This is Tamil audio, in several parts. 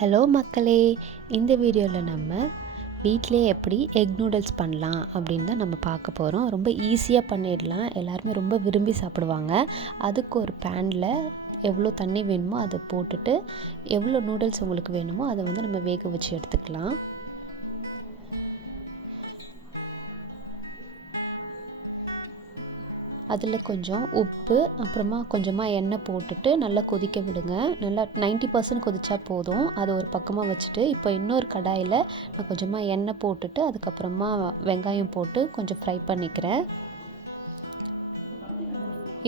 ஹலோ மக்களே, இந்த வீடியோவில் நம்ம வீட்டிலே எப்படி எக் நூடுல்ஸ் பண்ணலாம் அப்படின்னு தான் நம்ம பார்க்க போகிறோம். ரொம்ப ஈஸியாக பண்ணிடலாம், எல்லாருமே ரொம்ப விரும்பி சாப்பிடுவாங்க. அதுக்கு ஒரு பேனில் எவ்வளோ தண்ணி வேணுமோ அதை போட்டுட்டு, எவ்வளோ நூடுல்ஸ் உங்களுக்கு வேணுமோ அதை வந்து நம்ம வேக வச்சு எடுத்துக்கலாம். அதில் கொஞ்சம் உப்பு, அப்புறமா கொஞ்சமாக எண்ணெய் போட்டுட்டு நல்லா கொதிக்க விடுங்க. நல்லா 90% கொதிச்சா போதும். அதை ஒரு பக்கமாக வச்சுட்டு, இப்போ இன்னொரு கடாயில் நான் கொஞ்சமாக எண்ணெய் போட்டுட்டு அதுக்கப்புறமா வெங்காயம் போட்டு கொஞ்சம் ஃப்ரை பண்ணிக்கிறேன்.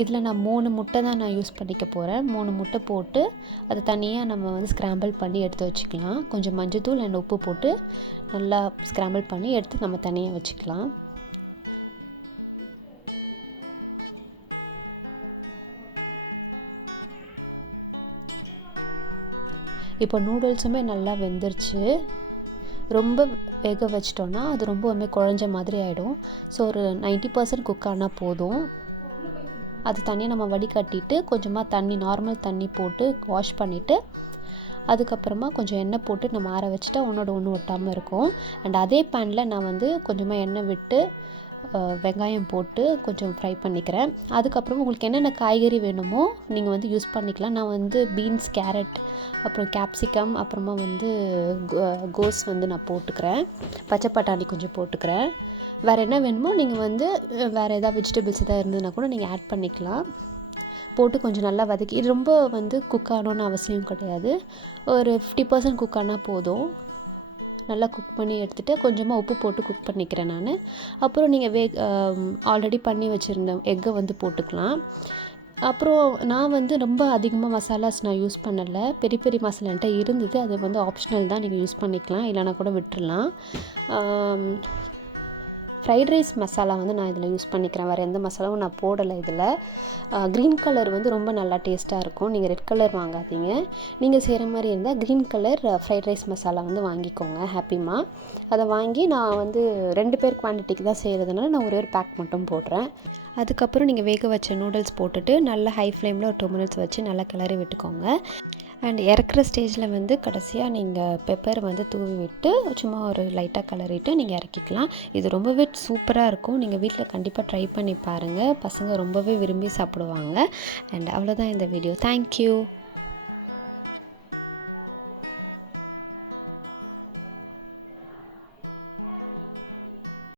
இதில் நான் 3 முட்டை தான் நான் யூஸ் பண்ணிக்க போகிறேன். 3 முட்டை போட்டு அதை தனியாக நம்ம வந்து ஸ்க்ராம்பிள் பண்ணி எடுத்து வச்சுக்கலாம். கொஞ்சம் மஞ்சள்தூள் அண்ட் உப்பு போட்டு நல்லா ஸ்க்ராம்பிள் பண்ணி எடுத்து நம்ம தனியாக வச்சுக்கலாம். இப்போ நூடுல்ஸுமே நல்லா வெந்துருச்சு. ரொம்ப வேக வச்சிட்டோன்னா அது ரொம்பவுமே குழஞ்ச மாதிரி ஆகிடும். ஸோ ஒரு 90% குக் ஆனால் போதும். அது தனியாக நம்ம வடிகட்டிட்டு கொஞ்சமாக தண்ணி, நார்மல் தண்ணி போட்டு வாஷ் பண்ணிவிட்டு அதுக்கப்புறமா கொஞ்சம் எண்ணெய் போட்டு நம்ம ஆற வச்சுட்டா ஒன்றோட ஒன்று ஒட்டாமல் இருக்கும். அண்ட் அதே பேனில் நான் வந்து கொஞ்சமாக எண்ணெய் விட்டு வெங்காயம் போட்டு கொஞ்சம் ஃப்ரை பண்ணிக்கிறேன். அதுக்கப்புறம் உங்களுக்கு என்னென்ன காய்கறி வேணுமோ நீங்கள் வந்து யூஸ் பண்ணிக்கலாம். நான் வந்து பீன்ஸ், கேரட், அப்புறம் கேப்சிகம், அப்புறமா வந்து கோஸ் வந்து நான் போட்டுக்கிறேன். பச்சை பட்டாணி கொஞ்சம் போட்டுக்கிறேன். வேறு என்ன வேணுமோ நீங்கள் வந்து வேறு எதாவது வெஜிடபிள்ஸ் எதாவது இருந்ததுன்னா கூட நீங்கள் ஆட் பண்ணிக்கலாம். போட்டு கொஞ்சம் நல்லா வதக்கி, இது ரொம்ப வந்து குக் ஆகணுன்னு அவசியம் கிடையாது. ஒரு 50% குக் ஆனால் போதும். நல்லா குக் பண்ணி எடுத்துகிட்டு கொஞ்சமாக உப்பு போட்டு குக் பண்ணிக்கிறேன் நான். அப்புறம் நீங்கள் ஆல்ரெடி பண்ணி வச்சுருந்த எக்கை வந்து போட்டுக்கலாம். அப்புறம் நான் வந்து ரொம்ப அதிகமாக மசாலாஸ் நான் யூஸ் பண்ணலை. பெரிய பெரிய மசாலா என்கிட்ட இருந்தது. அது வந்து ஆப்ஷனல் தான், நீங்கள் யூஸ் பண்ணிக்கலாம், இல்லைனா கூட விட்டுறலாம். ஃப்ரைட் ரைஸ் மசாலா வந்து நான் இதில் யூஸ் பண்ணிக்கிறேன். வேறு எந்த மசாலாவும் நான் போடலை இதில். க்ரீன் கலர் வந்து ரொம்ப நல்லா டேஸ்ட்டாக இருக்கும். நீங்கள் ரெட் கலர் வாங்காதீங்க. நீங்கள் செய்கிற மாதிரி இருந்தால் green colour fried rice masala வந்து வாங்கிக்கோங்க, ஹாப்பிமா. அதை வாங்கி நான் வந்து 2 பேர் குவான்டிட்டிக்கு தான் செய்கிறதுனால நான் ஒரே ஒரு பேக் மட்டும் போடுறேன். அதுக்கப்புறம் நீங்கள் வேக வச்ச நூடுல்ஸ் போட்டுட்டு நல்லா ஹை ஃப்ளேமில் ஒரு 2 மினிட்ஸ் வச்சு நல்லா கிளறி விட்டுக்கோங்க. அண்ட் இறக்குற ஸ்டேஜில் வந்து கடைசியாக நீங்கள் பெப்பர் வந்து தூவி விட்டு சும்மா ஒரு லைட்டாக கிளறிட்டு நீங்கள் இறக்கிக்கலாம். இது ரொம்பவே சூப்பராக இருக்கும். நீங்கள் வீட்டில் கண்டிப்பாக ட்ரை பண்ணி பாருங்கள். பசங்க ரொம்பவே விரும்பி சாப்பிடுவாங்க. அண்ட் அவ்வளோதான் இந்த வீடியோ. தேங்க்யூ.